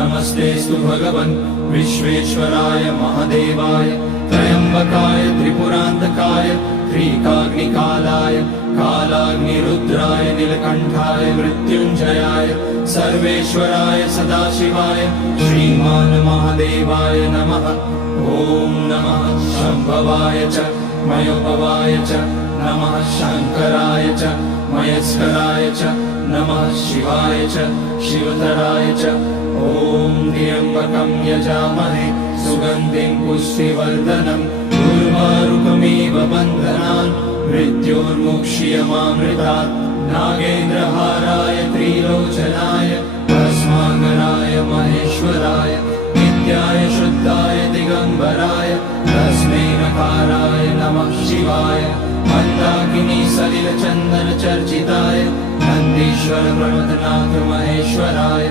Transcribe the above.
नमस्तेस्तु भगवन् विश्वेश्वराय महादेवाय त्र्यम्बकाय त्रिपुरान्तकाय त्रिकाग्निकालाय कालाग्निरुद्राय नीलकण्ठाय मृत्युञ्जयाय सर्वेश्वराय सदाशिवाय श्रीमान् महादेवाय नमः। ॐ नमः शम्भवाय च मयोभवाय च नमः शङ्कराय च मयस्कराय च नमः शिवाय च शिवतराय च। ॐ त्र्यम्बकं यजामहे सुगन्धिं पुष्टिवर्धनम् उर्वारुकमिव बन्धनान् मृत्योर्मुक्ष्यमामृतात्। नागेन्द्रहाराय त्रिलोचनाय भस्माकराय महेश्वराय नित्याय शुद्धाय दिगम्बराय तस्मै नकाराय नमः शिवाय। मन्दाकिनी सलिलचन्दन चर्चिताय नन्दीश्वर प्रमथनाथ महेश्वराय